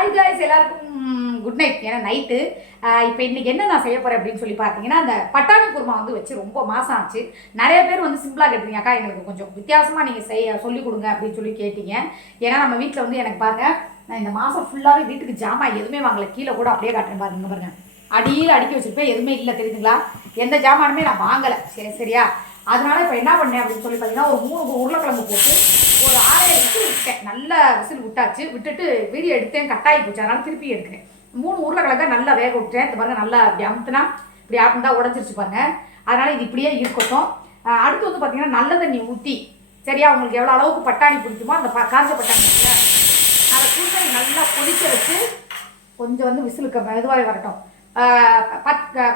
Hi guys, எல்லாருக்கும் good night. ஏன்னா night இப்போ இன்றைக்கி என்ன நான் செய்ய போகிறேன் அப்படின்னு சொல்லி பார்த்தீங்கன்னா, அந்த பட்டாணி குருமா வந்து வச்சு ரொம்ப மாதம் ஆச்சு. நிறைய பேர் வந்து சிம்பிளாக கேட்டீங்க, அக்கா எங்களுக்கு கொஞ்சம் வித்தியாசமாக நீங்கள் சொல்லிக் கொடுங்க அப்படின்னு சொல்லி கேட்டீங்க. ஏன்னா நம்ம வீட்டில் வந்து எனக்கு பாருங்கள், நான் இந்த மாதம் ஃபுல்லாகவே வீட்டுக்கு ஜாமான் எதுவுமே வாங்கலை. கீழே கூட அப்படியே காட்டுறேன் பாருங்க. பாருங்கள், அடியில் அடுக்கி வச்சுருப்பேன், எதுவுமே இல்லை தெரியுதுங்களா? எந்த ஜாமானுமே நான் வாங்கலை. சரியா? அதனால இப்போ என்ன பண்ணேன் அப்படின்னு சொல்லி பார்த்தீங்கன்னா, ஒரு 3 உருளைக்கிழங்கு போட்டு ஒரு 6 விசில் விட்டேன். நல்ல விசில் விட்டாச்சு. விட்டுட்டு வீடியோ எடுத்தேன், கட்டாயி போச்சு. அதனால திருப்பி எடுக்கிறேன். 3 உருளைக்கிழங்க நல்லா வேக விட்டேன். இந்த பாருங்க, நல்லா இப்படி அமுத்துனா இப்படி ஆட்டினா உடஞ்சிருச்சு பாருங்க. அதனால இது இப்படியே இருக்கட்டும். அடுத்து வந்து பார்த்தீங்கன்னா, நல்ல தண்ணி ஊற்றி, சரியா, உங்களுக்கு எவ்வளோ அளவுக்கு பட்டாணி பிடிக்குமோ அந்த காஞ்ச பட்டாணி இருக்குல்ல, அதை சுடுதண்ணி நல்லா கொதிக்க வச்சு கொஞ்சம் வந்து விசிலுக்கு மெதுவாக வரட்டும்.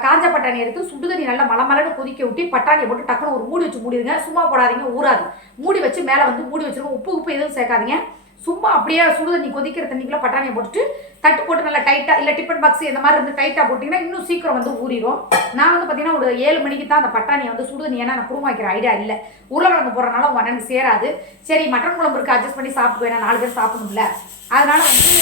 காஞ்ச பட்டாணி எடுத்து சுடுதண்ணி நல்லா மலமலன்னு கொதிக்க விட்டு பட்டாணியை போட்டு டக்குன்னு ஒரு மூடி வச்சு மூடிடுங்க. சும்மா போடாதீங்க, ஊறாது. மூடி வச்சு மேலே வந்து மூடி வச்சுருங்க. உப்பு எதுவும் சேர்க்காதீங்க. சும்மா அப்படியே சுடுதண்ணி கொதிக்கிற தண்ணிக்குள்ளே பட்டாணியை போட்டுட்டு தட்டு போட்டு நல்லா டைட்டாக, இல்லை டிஃபன் பாக்ஸ் இந்த மாதிரி வந்து டைட்டாக போட்டிங்கன்னா இன்னும் சீக்கிரம் வந்து ஊறிடும். நான் வந்து பார்த்தீங்கன்னா ஒரு 7 மணிக்கு தான் அந்த பட்டாணியை வந்து சுடுதண்ணி, ஏன்னா நான் குருமா வைக்கிற ஐடியா இல்லை. உருளைக்கிழங்கு போடுறதுனால உங்கள் அண்ணனுக்கு சேராது. சரி, மட்டன் குழம்பு இருக்குது, அட்ஜஸ்ட் பண்ணி சாப்பிட்டு வேணா, 4 பேர் சாப்பிடணும்ல. அதனால வந்து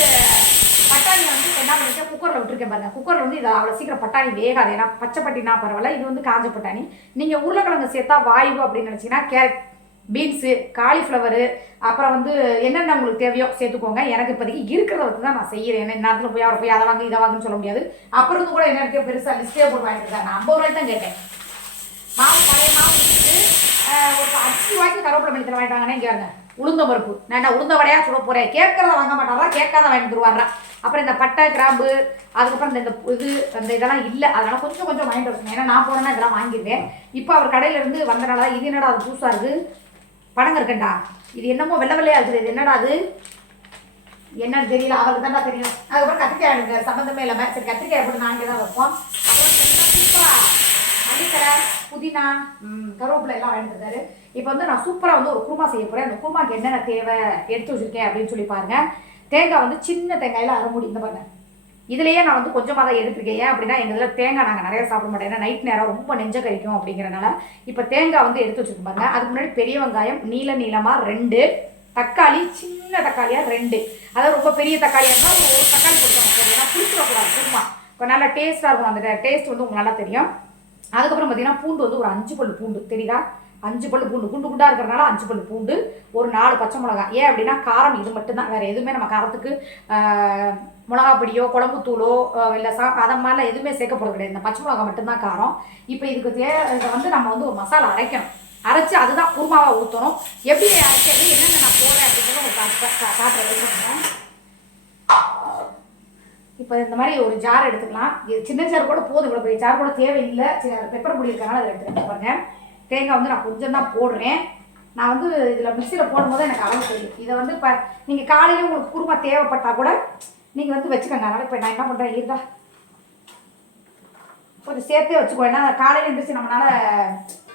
பட்டாணி வந்து என்ன பண்ணிருக்கேன், குக்கரில் விட்டுருக்கேன் பாருங்க. குக்கரில் வந்து இதை அவ்வளோ சீக்கிரம் பட்டாணி வேகாது. ஏன்னா பச்சை பட்டினா பரவாயில்ல, இது வந்து காஞ்ச பட்டாணி. நீங்கள் உருளைக்கிழங்கு சேர்த்தா வாய்வு அப்படின்னு நினச்சிங்கன்னா கேரட், பீன்ஸு, காலிஃப்ளவரு, அப்புறம் வந்து என்னென்ன உங்களுக்கு தேவையோ சேர்த்துக்கோங்க. எனக்கு இப்போதைக்கு இருக்கிறத வச்சு தான் நான் செய்கிறேன். ஏன்னா நேரத்தில் போய் அவரை போய் அதை வாங்க இதை வாங்குன்னு சொல்ல முடியாது. அப்புறம் வந்து கூட என்ன இருக்கே பெருசாக லிஸ்ட்டே போட்டு வாங்கிட்டு நான் 50 ரூபாய்க்கு தான் கேட்டேன். மாவு பழைய மாவு வச்சுட்டு ஒரு 5 ரூபாய்க்கு கருவேப்பிலை மெடித்தல் வாங்கிட்டு வாங்கினே. இங்கே உளுந்த பருப்பு, நான் என்ன உளுந்த வடையாக சொல்ல போகிறேன். கேட்கறத வாங்க மாட்டாரா, கேட்காத வாங்கிட்டு வருவாரா. அப்புறம் இந்த பட்டை கிராம்பு, அதுக்கப்புறம் இந்த இது அந்த இதெல்லாம் இல்லை. அதனால் கொஞ்சம் கொஞ்சம் வாங்கிட்டு வரணும். ஏன்னா நான் போனேன்னா இதெல்லாம் வாங்கிடுவேன். இப்போ அவர் கடையிலேருந்து வந்தனால தான் இது என்னடா அது புதுசாக இருக்குது, பணங்க இருக்கண்டா, இது என்னமோ வெள்ளை வெள்ளையாக இருக்குது, இது என்னடா அது என்னன்னு தெரியல, அவருக்கு தான்டா தெரியும். அதுக்கப்புறம் கத்திரிக்காய் எனக்கு சம்மந்தமே இல்லாமல் சரி கத்திரிக்காய் போட்டு நான் இங்கே தான் வைப்போம். அப்புறம் சூப்பராக மல்லித்தரை, புதினா, கருவேப்பிலை எல்லாம் வாங்கிட்டு இருந்தாரு. இப்போ வந்து நான் சூப்பராக வந்து ஒரு குருமா செய்ய போகிறேன். அந்த குருமாக்கு என்னென்ன தேவை எடுத்து வச்சுருக்கேன் அப்படின்னு சொல்லி பாருங்கள். தேங்காய் வந்து சின்ன தேங்காயில் அரைமுடி இந்த பாருங்க. இதுலேயே நான் வந்து கொஞ்சமாக தான் எடுத்துருக்கேன். ஏன் அப்படின்னா எங்கள் இதில் தேங்காய் நாங்கள் நிறைய சாப்பிட மாட்டோம். ஏன்னா நைட் நேரம் ரொம்ப நெஞ்ச கறிக்கும் அப்படிங்கிறனால இப்போ தேங்காய் வந்து எடுத்து வச்சுருக்கோம் பாருங்க. அதுக்கு முன்னாடி பெரிய வெங்காயம் நீளமாக 2, தக்காளி சின்ன தக்காளியாக 2, அதாவது ரொம்ப பெரிய தக்காளியாக இருந்தால் ஒரு தக்காளி போட்டுக்கோங்க. ஏன்னா புளிச்சிடக்கூடாது குருமா, இப்போ நல்லா டேஸ்ட்டாக இருக்கும். அந்த டேஸ்ட் வந்து உங்களுக்கு நல்லா தெரியும். அதுக்கப்புறம் பார்த்தீங்கன்னா பூண்டு வந்து ஒரு 5 பல்லு பூண்டு, தெரியுதா? 5 பல்லு பூண்டு, குண்டு குண்டாக இருக்கிறனால 5 பல்லு பூண்டு, ஒரு 4 பச்சை மிளகா. ஏன் அப்படின்னா காரம் இது மட்டும்தான், வேறு எதுவுமே நம்ம காரத்துக்கு மிளகா பொடியோ குழம்பு தூளோ இல்லை அதை மாதிரிலாம் எதுவுமே சேர்க்க போகிறது கிடையாது. இந்த பச்சை மிளகா மட்டும்தான் காரம். இப்போ இதுக்கு இதை வந்து நம்ம வந்து ஒரு மசாலா அரைக்கணும். அரைச்சி அதுதான் குருமாவை ஊற்றணும். எப்படி அரைக்கிறது, என்னென்ன நான் போடுறேன் அப்படிங்கிறத ஒரு காட்டுறேன். இப்போ இந்த மாதிரி ஒரு ஜார் எடுத்துக்கலாம். இது சின்ன ஜார் கூட போதும், இவ்வளோ பெரிய ஜார் கூட தேவையில்லை. பெப்பர் பொடி இருக்கிறனால அதை எடுத்துக்கிட்டு பாருங்க. தேங்காய் வந்து நான் கொஞ்சம் தான் போடுறேன். நான் வந்து இதில் மிக்சியில் போடும்போது எனக்கு அளவு தெரியும். இதை வந்து இப்போ நீங்கள் காலையில் உங்களுக்கு குருமா தேவைப்பட்டால் கூட நீங்கள் வந்து வச்சுக்கோங்க. அதனால் இப்போ நான் என்ன பண்ணுறேன், இருந்தா கொஞ்சம் சேர்த்தே வச்சுக்கோ. ஏன்னா காலையில் எழுந்திரிச்சு நம்மளால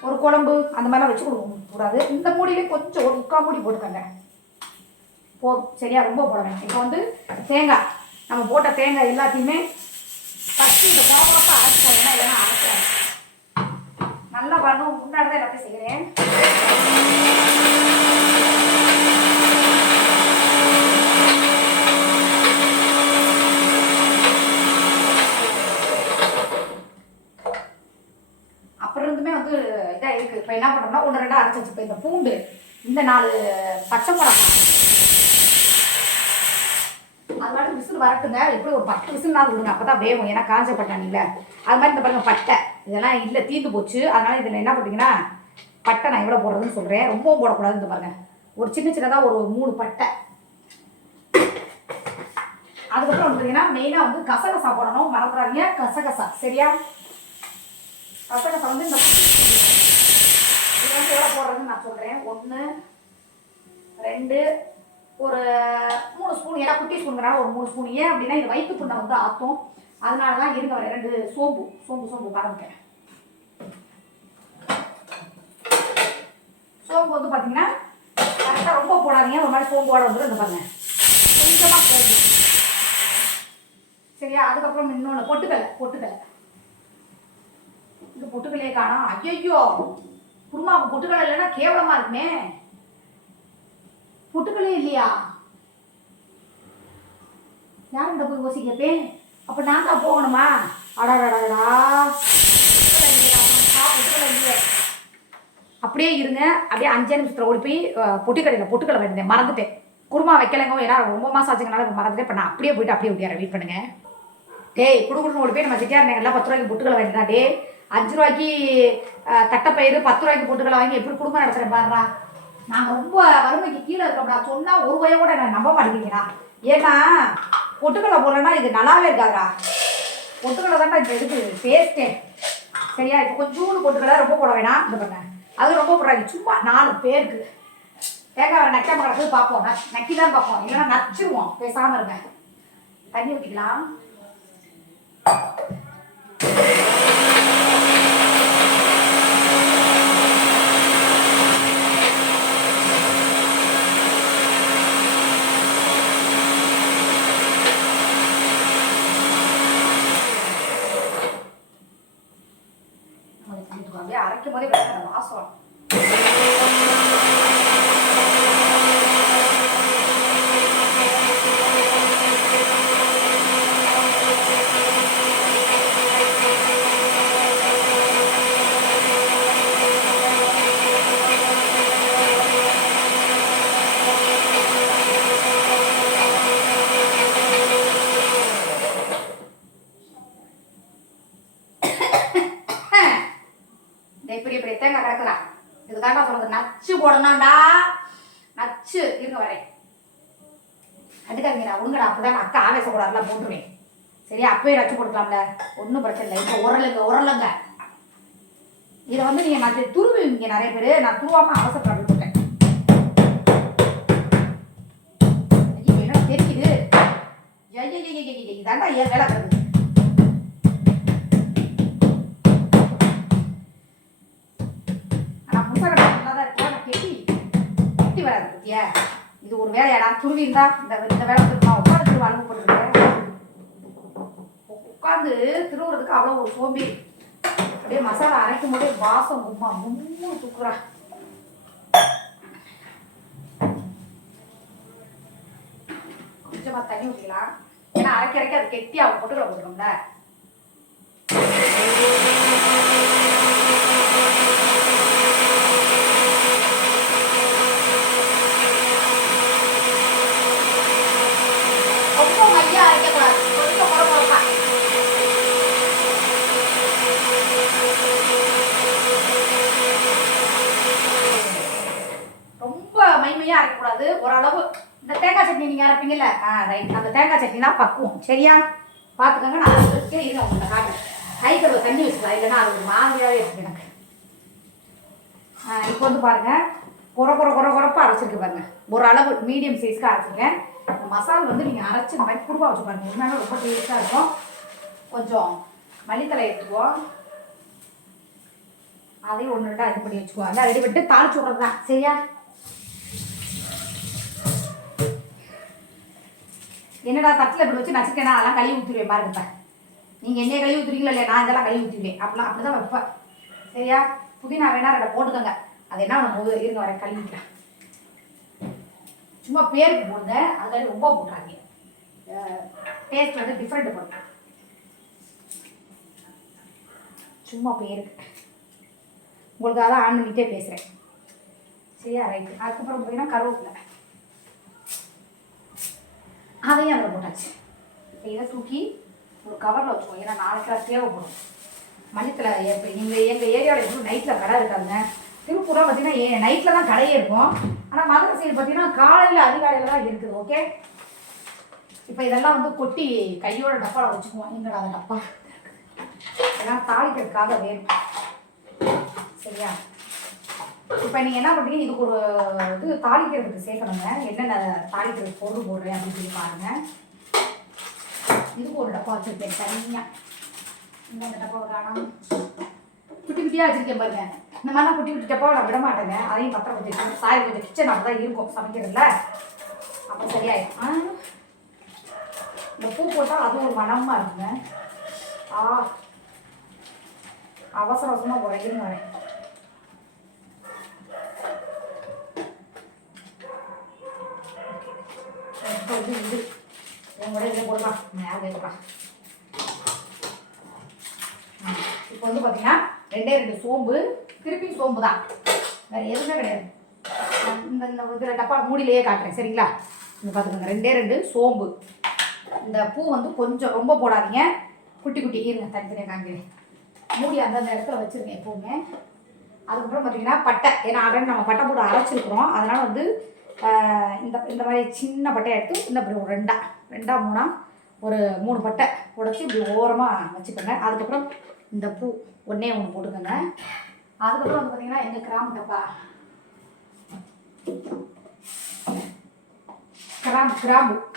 ஒரு குழம்பு அந்த மாதிரிலாம் வச்சு கொடுக்க கூடாது. இந்த மூடியிலே கொஞ்சம் ஒரு 3/4 மூடி போட்டுக்கோங்க போதும். சரியா, ரொம்ப போட வேண்டாம். இப்போ வந்து தேங்காய், நம்ம போட்ட தேங்காய் எல்லாத்தையுமே ஃபஸ்ட்டு இதை கோபப்பா அரைச்சிக்கோங்க. ஏன்னா இல்லைன்னா அரைச்சாங்க நல்லா வரணும். முன்னாடி தான் எல்லாத்தையும் செய்கிறேன். அப்புறம் இருந்துமே வந்து இதாக இருக்குது. இப்போ என்ன பண்ணுறோம்னா 1 2 அரைச்சி வச்சு, இப்போ இந்த பூண்டு, இந்த 4 பச்சை மிளகா, அதனால விசில் வரட்டுங்க. எப்படி ஒரு 10 விசில் நாள் விடுங்க, அப்போ தான் வேகும். ஏன்னா காஞ்ச பட்டாணியில் அது மாதிரி இந்த பாருங்க பட்டை இதெல்லாம் இல்லை, தீர்ந்து போச்சு. அதனால் இதில் என்ன பண்ணுறீங்கன்னா, பட்டை நான் எவ்வளோ போடுறதுன்னு சொல்கிறேன். ரொம்பவும் போடக்கூடாது. இந்த பாருங்க, ஒரு சின்னதாக ஒரு 3 பட்டை. அதுக்கப்புறம் வந்து பார்த்தீங்கன்னா மெயினாக வந்து கசகசா போடணும், மறந்துடாதீங்க. கசகசா, சரியா? கசகசா வந்து இந்த இது வந்து எவ்வளோ போடுறதுன்னு நான் சொல்கிறேன். 1 2 ஒரு 3 ஸ்பூன். ஏன்னா குட்டி ஸ்பூனுங்கிறனால ஒரு 3 ஸ்பூன். ஏன் அப்படின்னா இது வயிற்று புண்ணை வந்து ஆற்றும். அதனால தான் இருங்க. வர 2 சோம்பு பரம்பிட்டேன். சோம்பு வந்து பார்த்தீங்கன்னா கரெக்டாக ரொம்ப போடாதீங்க. ஒரு மாதிரி சோம்போட வந்துடும். இந்த பாருங்க, கொஞ்சமாக சோம்பு, சரியா? அதுக்கப்புறம் இன்னொன்று பொட்டுக்கலை. இந்த பொட்டுக்கலையே காணோம். ஐயோ, குருமாவுக்கு பொட்டுக்கலை இல்லைன்னா கேவலமாக இருக்குமே. பொட்டுக்கலையே இல்லையா? யாருக்கிட்ட போய் ஓசி கேட்பேன்? அப்போ நான் தான் போகணுமா? அடாடாடா, அப்படியே இருங்க. அப்படியே 5 நிமிஷத்தில் ஓடி போய் பொட்டுக்கடலை வேண்டியேன், மறந்துட்டேன். குருமா வைக்கலைங்க, ஏன்னா ரொம்ப மாதம் ஆச்சுங்கனால இப்போ மறந்துட்டேன். இப்போ நான் அப்படியே போயிட்டு அப்படியே ஓடியார வெயிட் பண்ணுங்க. டேய் குடுக்குன்னு ஓடி போய் நம்ம செட்டியார் நேரில் 10 ரூபாய்க்கு பொட்டுக்கடலை வேண்டியதா? டே 5 ரூபாய்க்கு தட்டைப்பயிறு, 10 ரூபாய்க்கு பொட்டுக்கடலை வாங்கி எப்படி குடும்பம் நடத்துகிறேன் பாருறா. நாங்கள் ரொம்ப வறுமைக்கு கீழே இருக்கோம்டா. சொன்னால் ஒரு வய கூட நான் நம்ப மாட்டேங்கிறீங்கண்ணா. ஏன்னா பொட்டுக்கடலை போடலன்னா இது நல்லாவே இருக்காதுடா. பொட்டுக்கடலை தான்டா இப்போ எதுக்கு டேஸ்ட்டே. சரியா? இப்போ கொஞ்சோண்டு பொட்டுக்கடலை, ரொம்ப போட வேணாம். இந்த பண்ண அது ரொம்ப போடுறாங்க, சும்மா 4 பேருக்கு. தேங்காய் வர நக்காம கிடக்குது பார்ப்போம். நக்கி தான் பார்ப்போம், இல்லைன்னா நச்சிருவோம். பேசாமல் இருங்க. தண்ணி ஊற்றிக்கலாம். அப்படியே அரைக்கும் போதே வாசம். பெரிய பெரிய தேங்காய் கிடக்கலாம். இதுதாண்டா சொல்றது, நச்சு போடணும்டா. நச்சு இருங்க வரேன். அதுக்காக உங்கடா, அப்பதான் அக்கா ஆவேசக்கூடாதுலாம் போட்டுருவேன். சரியா? அப்பவே நச்சு போட்டுக்கலாம்ல, ஒன்றும் பிரச்சனை இல்லை. இப்போ உரலுங்க. இதை வந்து நீங்கள் நான் துருவிங்க நிறைய பேர். நான் துருவாம அவசரப்பட்டு போட்டேன். ஐயோ என்ன தெரியுது? இதாண்டா ஏன் வேலை கிடக்குது. இது ஒரு வேலையாடா? துருவி இருந்தா இந்த வேலை உட்காந்து அனுப்ப போட்டுருக்கேன். உட்காந்து திருவுறதுக்கு அவ்வளோ ஒரு சோம்பி. அப்படியே மசாலா அரைக்கும் போதே வாசம் மும்மு தூக்குறா. கொஞ்சமா தண்ணி ஊற்றிக்கலாம், ஏன்னா அரைக்க அது கெட்டி அவன் பொட்டுக்கடலை போட்டுருக்கோம்ல. அரைக்கூடாது, ஓரளவு. இந்த தேங்காய் சட்னி நீங்க அரைப்பீங்கல்ல, ரைட், அந்த தேங்காய் சட்னி தான் பக்குவம். சரியா? பார்த்துக்கோங்க. நான் அரைச்சிருக்கேன். இது உங்களை காட்டுறேன். கை கழுவ தண்ணி வச்சுக்கலாம், இல்லைன்னா அது ஒரு மாதிரியாகவே இருக்கு எனக்கு. இப்போ வந்து பாருங்க, குறப்பாக அரைச்சிருக்கு பாருங்க. ஒரு அளவு மீடியம் சைஸ்க்கு அரைச்சிருக்கேன். மசாலா வந்து நீங்கள் அரைச்சி இந்த மாதிரி குருவா வச்சு பாருங்க, இருந்தாலும் ரொம்ப டேஸ்ட்டாக இருக்கும். கொஞ்சம் மல்லித்தலை எடுத்துக்குவோம், அதையும் 1 2 இது பண்ணி வச்சுக்குவோம். அதான் ரெடி பண்ணிட்டு தாளிச்சு விட்றது தான். சரியா? என்னடா தட்டில் இப்படி வச்சு நச்சுக்கேனா? அதெல்லாம் கழுவி ஊற்றிடுவேன் பாருங்கப்பா. நீங்கள் என்னைய கழுவி ஊற்றுறீங்களா இல்லையா? நான் இதெல்லாம் கழுவி ஊற்றிடுவேன். அப்படி தான் வைப்பேன். சரியா? புதினா வேணா 2 போட்டுக்கோங்க. அது என்ன ஒன்று போது இருங்க வரேன், கழுவிக்கலாம். சும்மா பேருக்கு போடுங்க, அதுக்காக ரொம்ப போட்டுறாங்க. டேஸ்ட் வந்து டிஃப்ரெண்ட் பண்ணும். சும்மா பேருக்கு உங்களுக்கு அதான் ஆன் பண்ணிகிட்டே பேசுகிறேன். சரியா? ரைட்டு. அதுக்கப்புறம் பார்த்தீங்கன்னா கருவேப்பிலை, அதையும் அதில் போட்டாச்சு. இப்போ இதை தூக்கி ஒரு கவரில் வச்சுக்கோங்க, ஏன்னா நாளைக்கு அது தேவைப்படும். மல்லித்தலை இப்போ நீங்கள் எங்கள் ஏரியாவில் எப்படி நைட்டில் கடை இருக்காங்க. திருப்பூராக பார்த்தீங்கன்னா நைட்டில் தான் கடையே இருக்கும். ஆனால் மதுரை சைடு பார்த்தீங்கன்னா காலையில் அதிகாலையில் தான் இருக்குது. ஓகே, இப்போ இதெல்லாம் வந்து கொட்டி கையோட டப்பாவில் வச்சுக்குவோம். எங்கடா அந்த டப்பா எல்லாம் தாளிக்கிறதுக்காக வேணும். சரியா? இப்போ நீங்கள் என்ன பண்ணுறீங்க, இதுக்கு ஒரு இது தாளிக்கிறதுக்கு சேர்க்கணுங்க. என்னென்ன தாளிக்கிறதுக்கு பொருள் போடுறேன் அப்படின்னு சொல்லி பாருங்கள். இதுக்கு ஒரு டப்பா வச்சுருக்கேன் தனியாக. இந்த டப்பாவை காணும் குட்டி குட்டியாக வச்சுருக்கேன் பாருங்க. இந்த மாதிரிலாம் குட்டி குட்டி டப்பாவை நான் விட மாட்டேங்க. அதையும் பத்திரம் வச்சுருக்கேன். சாரி, கொஞ்சம் கிச்சன் அப்படி தான் இருக்கும் சமைக்கிறதுல. அப்போ சரியாயிடும். இந்த பூ போட்டால் அது ஒரு மனமாக இருக்குங்க. அவசர அவசரமாக உரைக்குன்னு வரேன். இது கூட இதில் போடலாம், யார் கேட்கலாம். இப்போ வந்து பார்த்தீங்கன்னா 2 சோம்பு, திருப்பி சோம்பு தான், வேறு எதுவுமே கிடையாது. இந்த இதில் டப்பா மூடியிலேயே காட்டுறேன் சரிங்களா. இங்கே பார்த்துக்கோங்க, 2 சோம்பு. இந்த பூ வந்து கொஞ்சம் ரொம்ப போடாதீங்க, குட்டி குட்டி இருங்க, தனித்தனியாக காமிக்கிறேன். மூடி அந்தந்த இடத்துல வச்சுருங்க எப்போவுமே. அதுக்கப்புறம் பார்த்தீங்கன்னா பட்டை, ஏன்னா ஆல்ரெடி நம்ம பட்டை போட்டு அரைச்சிருக்கிறோம், அதனால் வந்து இந்த மாதிரி சின்ன பட்டையை எடுத்து இந்த இப்படி ஒரு 2 3 ஒரு 3 பட்டை உடச்சி இப்படி ஓரமாக வச்சுக்கோங்க. அதுக்கப்புறம் இந்த பூ ஒன்றே ஒன்று போட்டுக்கோங்க. அதுக்கப்புறம் வந்து பார்த்தீங்கன்னா எங்கள் கிராம்பு டப்பா,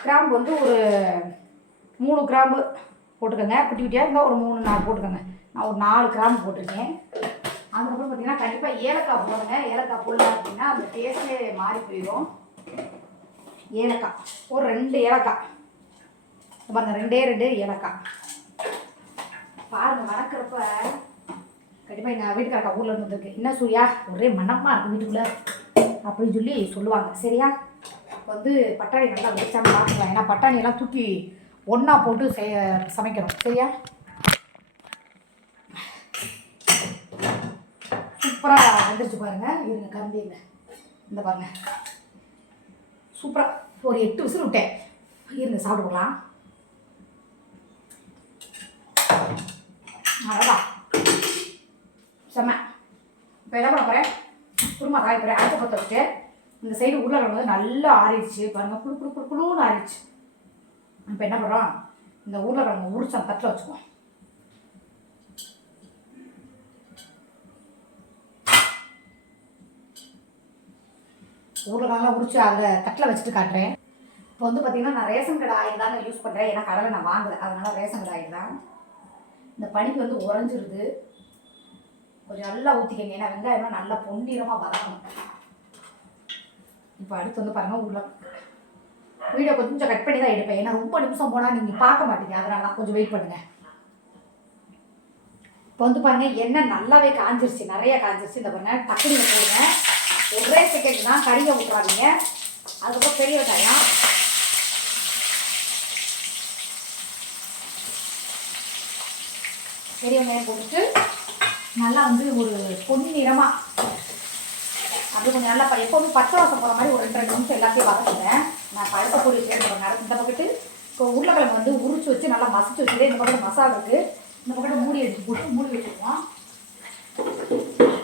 கிராம்பு வந்து ஒரு 3 கிராம்பு போட்டுக்கோங்க, குட்டி குட்டியாக இருந்தால் ஒரு 3 4 போட்டுக்கோங்க. நான் ஒரு 4 கிராம்பு போட்டிருக்கேன். அதுக்கப்புறம் பார்த்தீங்கன்னா கண்டிப்பாக ஏலக்காய் போடுங்க. ஏலக்காய் போடல அப்படின்னா அந்த டேஸ்ட்டே மாறி போயிடும். ஏலக்காய் ஒரு 2 ஏலக்காய் பாருங்கள், 2 ஏலக்காய். பாருங்கள் வணக்கிறப்ப கண்டிப்பாக எங்கள் வீட்டுக்காரக்கா ஊரில் இருந்து வந்துருக்கு, என்ன சூர்யா ஒரே மனமாக இருக்குது வீட்டுக்குள்ளே அப்படின்னு சொல்லி சொல்லுவாங்க சரியா. இப்போ வந்து பட்டாணி நல்லா வச்சாமல் பார்த்துக்கலாம், ஏன்னா பட்டாணியெல்லாம் தூக்கி ஒன்றா போட்டு சமைக்கிறோம் சரியா. சூப்பராக வந்துருச்சு பாருங்கள், இருங்க கரண்டிங்க இந்த பாருங்கள் சூப்பராக. ஒரு 8 விசில் விட்டேன், இருங்க சாப்பிட்டு போகலாம். அவ்வளோதான் செம்ம. இப்போ என்ன பண்ண போகிறேன், குருமா காய போகிறேன். அடுத்த பற்ற வச்சுட்டு இந்த சைடு உருளைக்கிழங்கு வந்து நல்லா ஆறிடுச்சு பாருங்கள், குழுன்னு ஆறிடுச்சு. இப்போ என்ன பண்ணுறோம், இந்த உருளைக்கிழங்கு உரிச்சா தட்டில் வச்சுக்குவோம். உருளைக்கிழங்குலாம் உரிச்சு அதில் தட்டில் வச்சுட்டு காட்டுறேன். இப்போ வந்து பார்த்தீங்கன்னா நான் ரேஷன் கடை ஆயில் தாங்க யூஸ் பண்ணுறேன், ஏன்னா கடையில் நான் வாங்கலை, அதனால் ரேஷன் கடை ஆயில் தான். இந்த பனிக்கு வந்து உறைஞ்சிருது, கொஞ்சம் நல்லா ஊற்றிக்கங்க, ஏன்னா வெங்காயம்லாம் நல்லா பொன்னிறமாக வதக்கணும். இப்போ அடுத்து வந்து பாருங்கள் உருளைக்கிழங்கு. வீடியோ கொஞ்சம் கட் பண்ணி தான் எடுப்பேன், ஏன்னா ரொம்ப நிமிஷம் போனால் நீங்கள் பார்க்க மாட்டீங்க, அதனால தான் கொஞ்சம் வெயிட் பண்ணுங்கள். இப்போ வந்து பாருங்கள் எண்ணெய் நல்லாவே காஞ்சிருச்சு, நிறைய காஞ்சிருச்சு. இந்த பாருங்கள் டக்குனு போடுங்க, ஒரே செகண்ட் தான், கறியை விட்டுறாதீங்க. அதுக்கப்புறம் பெரிய வெங்காயம், பெரிய வெங்காயம் போட்டுட்டு நல்லா வந்து ஒரு பொன்னிறமாக அப்படி கொஞ்சம் நல்லா எப்போவுமே பச்சை வாசம் போகிற மாதிரி ஒரு 2 நிமிஷம் எல்லாத்தையும் வதக்குவேன். நான் பழுத்த பொடி சேர்ந்து இந்த பக்கத்து இப்போ உருளைக்கிழங்கு வந்து உரிச்சு வச்சு நல்லா மசிச்சு வச்சுட்டு இந்த பக்கத்து மசாலா இருக்குது, இந்த பக்கத்து மூடி எடுத்து போட்டு மூடி வச்சுருவோம்.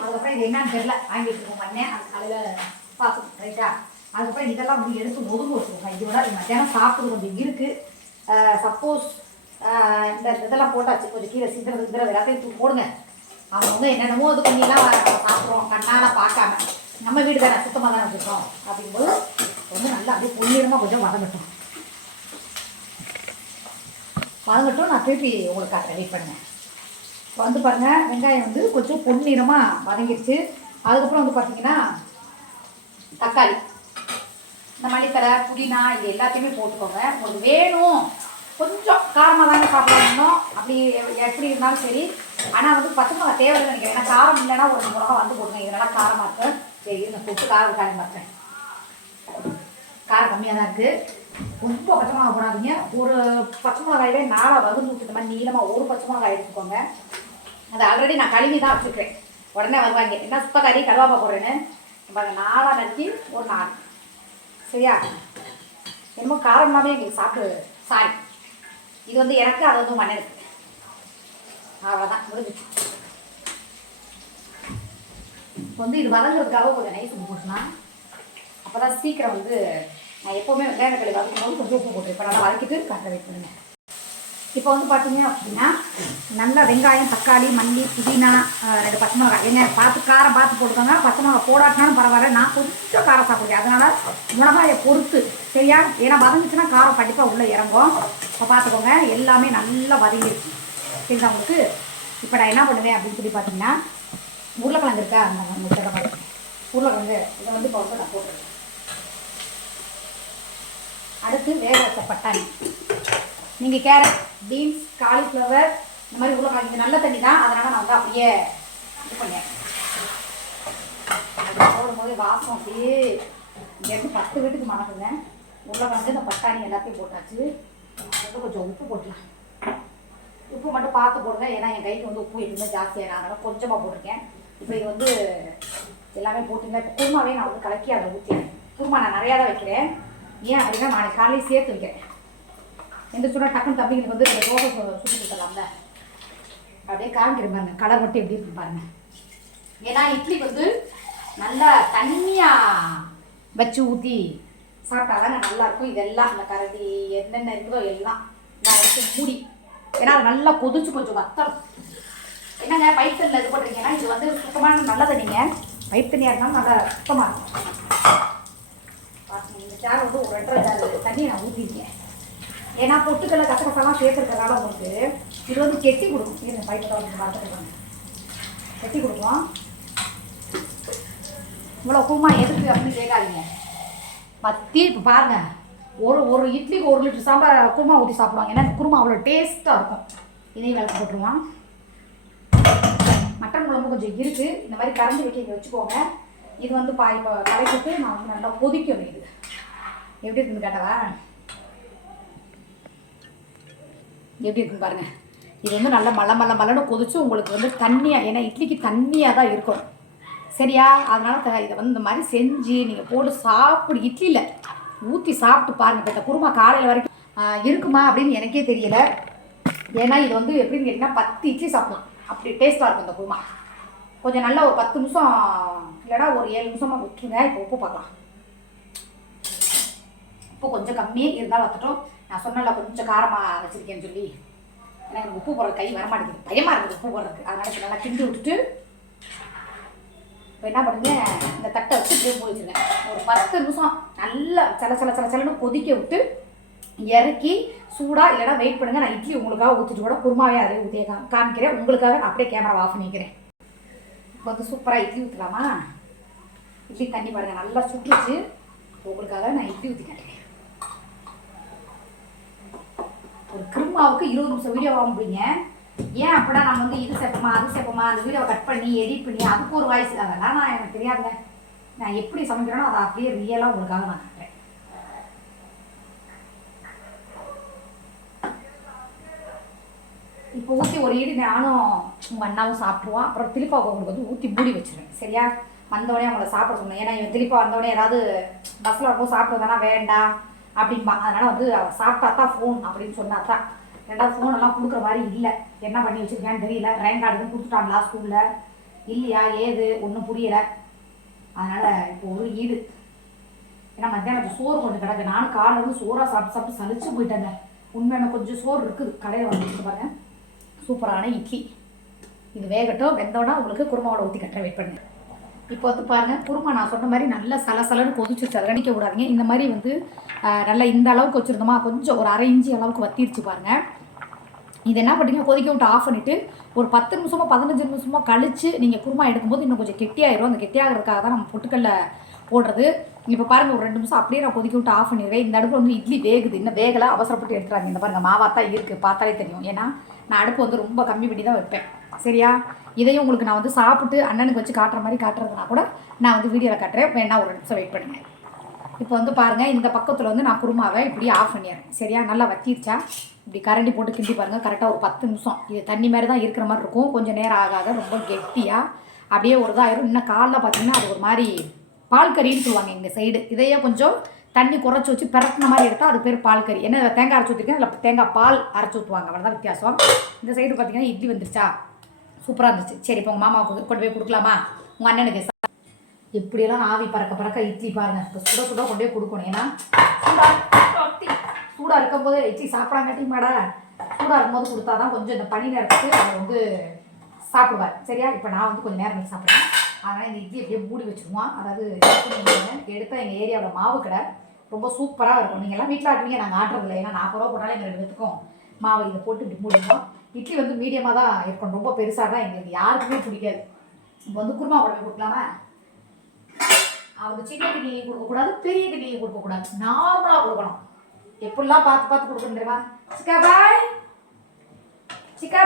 அதுக்கப்புறம் இது என்னன்னு தெரியல, வாங்கி வச்சுருக்கோம் பண்ணேன், அது காலையில் பார்க்கணும் ரைட்டா. அதுக்கப்புறம் இதெல்லாம் வந்து எடுத்து ஒதுங்க வச்சுருக்கோம். இதோட மத்தியானம் சாப்பிட்றது கொஞ்சம் இருக்குது. சப்போஸ் இந்த இதெல்லாம் போட்டாச்சு, கொஞ்சம் கீரை சிந்துறது எல்லாத்தையும் போடுங்க. அவங்க வந்து என்னென்னமோ இது பண்ணிலாம் சாப்பிட்றோம் கண்ணால் பார்க்காம, நம்ம வீடு தானே சுத்தமாக தானே வச்சுருக்கோம். அப்படிங்கும்போது வந்து நல்லா அப்படியே பொன்னிறமாக கொஞ்சம் வதங்கட்டும். நான் திருப்பி உங்களுக்கு காட்டுறேன், வெயிட் பண்ணுங்கள். இப்போ வந்து பாருங்கள் வெங்காயம் வந்து கொஞ்சம் பொன்னிறமாக வதங்கிடுச்சு. அதுக்கப்புறம் வந்து பார்த்திங்கன்னா தக்காளி, இந்த மல்லித்தலை, புதினா இது எல்லாத்தையுமே போட்டுக்கோங்க. உங்களுக்கு வேணும் கொஞ்சம் காரமாக தானே சாப்பிடணும், அப்படி எப்படி இருந்தாலும் சரி. ஆனால் வந்து பச்சை மிளகா தேவையில்லை நினைக்கிறேன், ஏன்னா காரம் இல்லைன்னா ஒரு மிளகா வந்து போடுங்க, இதெல்லாம் காரமாக இருக்கும். சரி இந்த போட்டு காரம் பார்த்தேன், காரம் கம்மியாக தான் இருக்குது. ரொம்ப பச்சை மிளகா போடாதீங்க, ஒரு பச்சை மிளகாயே 4 வகுந்து விட்டு இந்த மாதிரி நீளமாக ஒரு பச்சை மிளகாய் எடுத்துக்கோங்க. அது ஆல்ரெடி நான் கழுவி தான் வச்சுருக்கேன், உடனே வருவாங்க என்ன சுத்தக்காரி கருவாப்பா போடுறேன்னு. பாருங்கள் 4 நறுக்கி ஒரு 4 சரியா. என்னமோ காரம் இல்லாமல் எங்களுக்கு சாப்பிட்டு சாரி, இது வந்து எனக்கு அது வந்து மண்ணெடுக்கு, அவ்வளோதான் முடிஞ்சிச்சு. இப்போ வந்து இது வதங்குறதுக்காக கொஞ்சம் நைஸ் உப்பு போட்டுனா அப்போ தான் சீக்கிரம் வந்து நான் எப்போவுமே வெங்காய தக்காளி வதக்கும்போது கொஞ்சம் உப்பு போட்டு இப்போ நல்லா வதக்கிட்டு கரெக்டாக வெயிட் பண்ணுங்கள். இப்போ வந்து பார்த்தீங்க அப்படின்னா நல்லா வெங்காயம், தக்காளி, மல்லி, புதினா, 2 பச்சை மிளகாய், என்ன பார்த்து காரம் பார்த்து போட்டுக்கோங்க. பச்சை மிளகா போடாட்டினாலும் பரவாயில்ல, நான் கொஞ்சம் காரம் சாப்பிடுவேன், அதனால் மிளகாயை பொறுத்து சரியா. ஏன்னா வதங்கிச்சுன்னா காரம் கண்டிப்பாக உள்ளே இறங்கும். இப்போ பார்த்துக்கோங்க எல்லாமே நல்லா வதங்கிடுச்சு சரிங்களா உங்களுக்கு. இப்போ நான் என்ன பண்ணுவேன் அப்படின்னு சொல்லி பார்த்தீங்கன்னா உருளைக்கிழங்கு இருக்கா, அந்த உருளைக்கிழங்கு இதை வந்து இப்போ வந்து நான் போட்டுருவேன். அடுத்து வேக வச்ச பட்டாணி, நீங்கள் கேரட், பீன்ஸ், காலிஃப்ளவர் இந்த மாதிரி உருளைக்கிழங்கு இது நல்ல தண்ணி தான், அதனால் நான் வந்து அப்படியே இது பண்ணேன். போடும்போது வாசம் அப்படியே இங்கேருந்து 10 வீட்டுக்கு மணக்குங்க. உருளைக்கிழங்கு இந்த பட்டாணி எல்லாத்தையும் போட்டாச்சு. கொஞ்சம் உப்பு போட்டுக்கலாம். உப்பு மட்டும் பார்த்து போடுங்க, ஏன்னா என் கைக்கு வந்து உப்பு எப்பவுமே ஜாஸ்தியாக அதனால் கொஞ்சமாக போட்டிருக்கேன். இப்போ இது வந்து எல்லாமே போட்டுங்க. இப்போ குருமாவே நான் வந்து கலக்கி அதை ஊற்றிடுறேன். குருமா நான் நிறையா தான் வைக்கிறேன். ஏன் அப்படின்னா நான் காலையில் சேர்த்து வைக்கிறேன். எந்த சொன்னால் டக்குன்னு தம்பிங்களுக்கு வந்து இந்த தோசை சுற்றி கொடுத்துடலாம்ல. அப்படியே காமிக்கிற பாருங்க, கலர் மட்டும் எப்படி இருக்கு பாருங்க. ஏன்னா இட்லிக்கு வந்து நல்லா தண்ணியாக வச்சு ஊற்றி சாப்பிட்டாதாங்க நல்லாயிருக்கும். இதெல்லாம் அந்த கரடி என்னென்ன இருக்குதோ எல்லாம் நான் எடுத்து மூடி, ஏன்னா அது நல்லா கொதிச்சு கொஞ்சம் வத்தணும். என்னங்க பைப் தண்ணியில் இது பண்ணுறீங்கன்னா இது வந்து சுத்தமான நல்ல தண்ணிங்க. பைப் தண்ணியாக இருந்தாலும் நல்லா சுத்தமாக இருக்கும். இந்த சேர் வந்து ஒரு 2.5 ஜார் தண்ணியை நான் ஊற்றிருக்கேன். ஏன்னா பொட்டுக்கல்ல கசகசெல்லாம் சேர்த்துருக்கறனால உங்களுக்கு இது வந்து கெட்டி கொடுக்கும். இது பைப்பை தான் வந்து வளர்த்துருக்காங்க, கெட்டி கொடுக்கும். இவ்வளோ குருமா எதுக்கு அப்படின்னு கேட்காதீங்க. பற்றி இப்போ பாருங்கள், ஒரு இட்லிக்கு 1 லிட்டர் சாம்பார் குருமா ஊற்றி சாப்பிடுவாங்க. ஏன்னா குருமா அவ்வளோ டேஸ்ட்டாக இருக்கும். இதையும் விளக்கு போட்டுருவான். மட்டன் குழம்பு கொஞ்சம் இருக்குது, இந்த மாதிரி கரண்டி வைக்க இங்கே வச்சுக்கோங்க. இது வந்து இப்போ கலைச்சிட்டு நான் வந்து நல்லா கொதிக்கணும். இது எப்படி இருக்குன்னு கேட்டவா, எப்படி இருக்குன்னு பாருங்கள். இது வந்து நல்லா மல்லன்னு கொதிச்சு உங்களுக்கு வந்து தண்ணியாக, ஏன்னா இட்லிக்கு தண்ணியாக தான் இருக்கும் சரியா. அதனால் இதை வந்து இந்த மாதிரி செஞ்சு நீங்கள் போட்டு சாப்பிடு, இட்லியில் ஊற்றி சாப்பிட்டு பாருங்கள். இப்போ இந்த குருமா காலையில் வரைக்கும் இருக்குமா அப்படின்னு எனக்கே தெரியலை. ஏன்னா இது வந்து எப்படின்னு கேட்டிங்கன்னா 10 இட்லி சாப்பிடலாம், அப்படி டேஸ்ட்டாக இருக்கும் இந்த குருமா. கொஞ்சம் நல்லா ஒரு 10 நிமிஷம் இல்லைனா ஒரு 7 நிமிஷமாக விட்டுருங்க. இப்போ உப்பு பார்க்கலாம். உப்பு கொஞ்சம் கம்மியே இருந்தால் வத்துட்டோம். நான் சொன்னல கொஞ்சம் காரமாக வச்சுருக்கேன்னு சொல்லி, ஏன்னா எனக்கு உப்பு போடுற கை வரமாட்டேங்குது, பயமாக இருக்குது உப்பு போடுறதுக்கு. அதனால் இப்போ நல்லா கிண்டி விட்டுட்டு இப்போ என்ன பண்ணுங்க, இந்த தட்டை வச்சு இப்படியே மூடி வச்சுருங்க. ஒரு 10 நிமிஷம் நல்லா சலன்னு கொதிக்க விட்டு இறக்கி சூடாக இல்லைனா வெயிட் பண்ணுங்கள். நான் இட்லி உங்களுக்காக ஊற்றிட்டு கூட குருமாவே அதிலே ஊற்றி காமிக்கிறேன். உங்களுக்காக நான் அப்படியே கேமரா ஆஃப் பண்ணிக்கிறேன். இப்போ வந்து சூப்பராக இட்லி ஊற்றலாமா? இட்லி தண்ணி பாருங்கள் நல்லா சுட்டுச்சு. உங்களுக்காக நான் இட்லி ஊற்றி காட்டுறேன். ஒரு குருமாவுக்கு 20 நிமிஷம் வீடியோ ஆக முடியுங்க. ஏன் அப்படின்னா நம்ம வந்து இது சேர்ப்போமா அது சேர்ப்போமா, அந்த வீடியோவை கட் பண்ணி எடிட் பண்ணி அதுக்கு ஒரு வாய்ஸ், அதெல்லாம் நான் எனக்கு தெரியாதுங்க. நான் எப்படி சமைக்கிறேனோ அதை அப்படியே ரியலாக உங்களுக்காக நான் காட்டுறேன். இப்போ ஊற்றி ஒரு ஈடு நானும் உங்கள் அண்ணாவும் சாப்பிடுவோம். அப்புறம் திலிப்பா உங்களுக்கு வந்து ஊற்றி மூடி வச்சுருவேன் சரியா. வந்தோடனே அவங்கள சாப்பிட சொன்னேன். ஏன்னா இவன் திலிப்பா வந்தோடனே ஏதாவது பஸ்ஸில் வரும்போது சாப்பிடுவதானா வேண்டாம் அப்படின்பா. அதனால் வந்து அவள் சாப்பிட்டா தான் ஃபோன் அப்படின்னு சொன்னா தான். 2வது ஃபோனெல்லாம் கொடுக்குற மாதிரி இல்லை, என்ன பண்ணி வச்சுருக்கேன்னு தெரியல. ரேங்க் கார்டுன்னு கொடுத்துட்டாங்களா ஸ்கூலில் இல்லையா ஏது ஒன்றும் புரியலை. அதனால் இப்போ ஒரு ஈடு, ஏன்னா மத்தியானம் சோறு கொஞ்சம் கிடக்கு. நானும் காலையில் வந்து சோறாக சாப்பிட்டு சலிச்சு போயிட்டேங்க. உண்மையான கொஞ்சம் சோறு இருக்குது கடையில் வந்துட்டு பாருங்க. சூப்பரான இட்லி. இது வேகட்டும், வெந்தோன்னா உங்களுக்கு குருமாவோட ஊற்றி கட்டுற வெயிட் பண்ணுங்க. இப்போ வந்து பாருங்கள் குருமா நான் சொன்ன மாதிரி நல்லா சலசலன்னு கொதிச்சு அதை கணிக்க விடாதீங்க. இந்த மாதிரி வந்து நல்லா இந்த அளவுக்கு வச்சுருந்தோமா, கொஞ்சம் ஒரு 1/2 இன்ச்சு அளவுக்கு வத்திருச்சு பாருங்கள். இது என்ன பண்ணிங்க, கொதிக்க விட்டு ஆஃப் பண்ணிவிட்டு ஒரு 10 நிமிஷமோ 15 நிமிஷமோ கழித்து நீங்கள் குருமா எடுக்கும்போது இன்னும் கொஞ்சம் கெட்டியாயிரும். அந்த கெட்டியாகிறதுக்காக தான் நம்ம பொட்டுக்கல்ல போடுறது. இப்போ பாருங்கள் ஒரு 2 நிமிஷம் அப்படியே நான் கொதிக்க விட்டு ஆஃப் பண்ணிடுவேன். இந்த அடுப்பு வந்து இட்லி வேகுது, இன்னும் வேகலை, அவசரப்பட்டு எடுத்துறாங்க. இந்த பாருங்கள் மாவாத்தான் இருக்குது, பார்த்தாலே தெரியும். ஏன்னா நான் அடுப்பு வந்து ரொம்ப கம்மி பண்ணி தான் வைப்பேன் சரியா. இதையும் உங்களுக்கு நான் வந்து சாப்பிட்டு அண்ணனுக்கு வச்சு காட்டுற மாதிரி காட்டுறதுனா கூட நான் வந்து வீடியோவில் காட்டுறேன். வேணா ஒரு 2 நிமிஷம் வெயிட் பண்ணுங்கள். இப்போ வந்து பாருங்கள் இந்த பக்கத்தில் வந்து நான் குருமாவை இப்படி ஆஃப் பண்ணிடுறேன் சரியா. நல்லா வத்திருச்சா, இப்படி கரண்டி போட்டு கிண்டி பாருங்கள். கரெக்டாக ஒரு 10 நிமிஷம் இது தண்ணி மாதிரி தான் இருக்கிற மாதிரி இருக்கும். கொஞ்சம் நேரம் ஆகாத ரொம்ப கெட்டியாக அப்படியே ஒரு இதாயிரும். இன்னும் காலைல பார்த்தீங்கன்னா அது ஒரு மாதிரி பால் கறின்னு சொல்லுவாங்க இந்த சைடு. இதையே கொஞ்சம் தண்ணி குறைச்சி வச்சு பிறட்டின மாதிரி எடுத்தால் அது பேர் பால் கறி. என்ன தேங்காய் அரைச்சி ஊற்றிருக்கேன், அதில் தேங்காய் பால் அரைச்சி ஊற்றுவாங்க, அவ்வளோதான் வித்தியாசம். இந்த சைடு பார்த்தீங்கன்னா இட்லி வந்துருச்சா, சூப்பராக இருந்துச்சு. சரி இப்போ உங்கள் மாமாவுக்கு கொண்டு போய் கொடுக்கலாமா, உங்கள் அண்ணனுக்கு. எப்படியெல்லாம் ஆவி பறக்க இட்லி பாருங்கள். இப்போ சுட கொண்டு போய் கொடுக்கணும். ஏன்னா சூடாக இருக்கும்போது இட்லி சாப்பிடாங்காட்டி மாடா, சூடாக இருக்கும்போது கொடுத்தா தான் கொஞ்சம் இந்த பனி நேரத்துக்கு அதை வந்து சாப்பிடுவார் சரியா. இப்போ நான் வந்து கொஞ்சம் நேரம் சாப்பிட்றேன். அதனால் இந்த இட்லி எப்படியே மூடி வச்சுருவோம். அதாவது எடுத்தால் எங்கள் ஏரியாவில் மாவு கடை ரொம்ப சூப்பராக இருக்கும். நீங்கள்லாம் வீட்டில் ஆட்டுவீங்க, நாங்கள் ஆட்டுறதில்லை. ஏன்னா 40 ரூபா போட்டாலும் எங்கள் 2 பேத்துக்கும் மாவு இதை போட்டு இப்படி மூடிடுவோம். இட்லி வந்து மீடியமாக தான் இருக்கணும், ரொம்ப பெருசாக தான் எங்களுக்கு யாருக்குமே பிடிக்காது. இப்போ வந்து குருமா குழம்பு கொடுக்கலாமா, அவருக்கு சின்ன கிண்ணிலையும் கொடுக்கக்கூடாது, பெரிய கிண்ணிலையும் கொடுக்கக்கூடாது, நார்மலாக கொடுக்கணும். எப்படிலாம் பார்த்து கொடுக்கணும் தெரியுமா. சிக்கா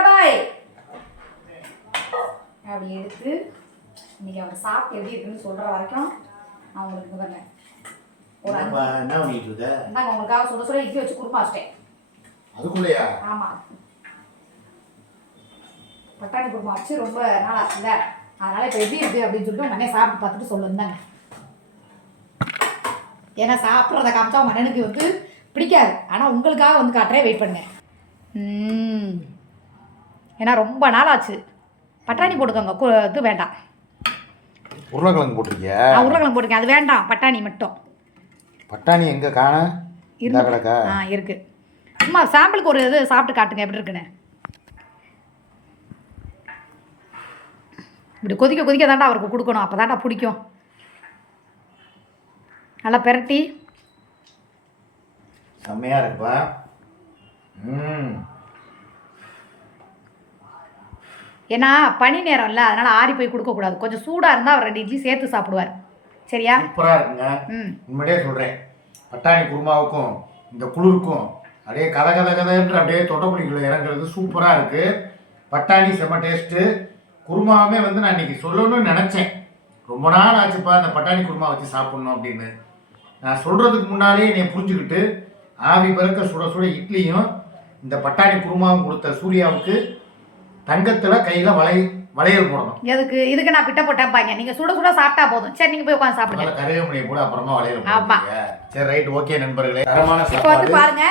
பாய் அப்படி எடுத்து இன்னைக்கு அவங்க சாப்பிட்டு எப்படி இருக்குன்னு சொல்கிற வரைக்கும் நான் உங்களுக்கு பாருங்க ஒரு 5 உங்களுக்காக சுட இட்லி வச்சு குருமா வச்சிட்டேன். அதுக்குள்ளயா? ஆமாம், பட்டாணி குருமா வச்சு ரொம்ப நாள் ஆச்சுல, அதனால் இப்போ எப்படி இருக்குது அப்படின்னு சொல்லிட்டு உங்கள் அண்ணன் சாப்பிட்டு பார்த்துட்டு சொல்லுந்தாங்க. ஏன்னா சாப்பிட்றத காமிச்சா உங்கள் அண்ணனுக்கு வந்து பிடிக்காது. ஆனால் உங்களுக்காக வந்து காட்டுறேன், வெயிட் பண்ணுங்க. ஏன்னா ரொம்ப நாள் ஆச்சு. பட்டாணி போட்டுக்கோங்க, இது வேண்டாம். உருளைக்கிழங்கு போட்டிருக்கியா? உருளைக்கிழங்கு போட்டிருக்கேன், அது வேண்டாம், பட்டாணி மட்டும். பட்டாணி எங்கே காண கிடக்கா? இருக்கு. சும்மா சாம்பிளுக்கு ஒரு இது சாப்பிட்டு காட்டுங்க எப்படி இருக்குன்னு. இப்படி கொதிக்க கொதிக்க தாண்டா அவருக்கு கொடுக்கணும், அப்போ தாண்டா பிடிக்கும். நல்லா பெரட்டி. செம்மையாக இருக்குப்பா. ஏன்னா பனி நேரம் இல்லை, அதனால் ஆறி போய் கொடுக்கக்கூடாது. கொஞ்சம் சூடாக இருந்தால் அவர் 2 இட்லி சேர்த்து சாப்பிடுவார். சரியா? சூப்பராக இருக்குங்க. உண்மையிலே சொல்கிறேன், பட்டாணி குருமாவுக்கும் இந்த குளிருக்கும் அப்படியே கதை அப்படியே தொட்டைக்குழிக்குள்ள இறங்குறது சூப்பராக இருக்குது. பட்டாணி செம்ம டேஸ்ட்டு. குருமாவுமே வந்து நான் இன்றைக்கி சொல்லணும்னு நினச்சேன். ரொம்ப நாள் ஆச்சுப்பா இந்த பட்டாணி குருமா வச்சு சாப்பிட்ணும் அப்படின்னு. நான் சொல்கிறதுக்கு முன்னாலே என்னை புரிஞ்சுக்கிட்டு ஆவி பறக்க சுட சுட இட்லியும் இந்த பட்டாணி குருமாவும் கொடுத்த சூர்யாவுக்கு தங்கத்தில் கையில் வளையல் போடணும். இதுக்கு நான் பிட்ட போட்டேன்பாங்க. நீங்கள் சுட சுட சாப்பிட்டா போதும். சரி, நீங்கள் போய் உட்காந்து சாப்பிடுங்க. கருவேப்பிலையை கூட அப்புறமா வளையல் போடுங்க. சரி, ரைட், ஓகே நண்பர்களே. தரமான இப்போ வந்து பாருங்க,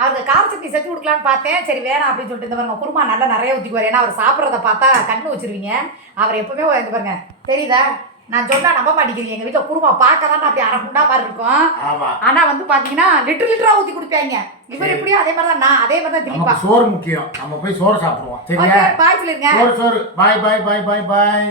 அவருக்கு கார சட்னி செஞ்சு கொடுக்கலான்னு பார்த்தேன். சரி வேணாம் அப்படின்னு சொல்லிட்டு இந்த பாருங்க, குருமா நல்லா நிறைய ஊற்றிக்குவார். ஏன்னா அவர் சாப்பிட்றத பார்த்தா கண்ணு வச்சிருவீங்க. அவர் எப்பவுமே இந்த பாருங்க, தெரியுதா, நான் சொன்னா நம்ப மாட்டேங்கிறீங்க. எங்கள் வீட்டில் குருமா பார்க்க தான் அப்படி அரகுண்டா மாதிரி இருக்கும். ஆனால் வந்து பார்த்தீங்கன்னா லிட்டராக ஊற்றி கொடுப்பாங்க. இவர் எப்படியோ அதே மாதிரி தான், நான் அதே மாதிரி தான் திருப்பி. சோறு முக்கியம், நம்ம போய் சோறு சாப்பிடுவோம். சரியா? பாய் சொல்லிருங்க. சோறு பாய் பாய் பாய் பாய் பாய்.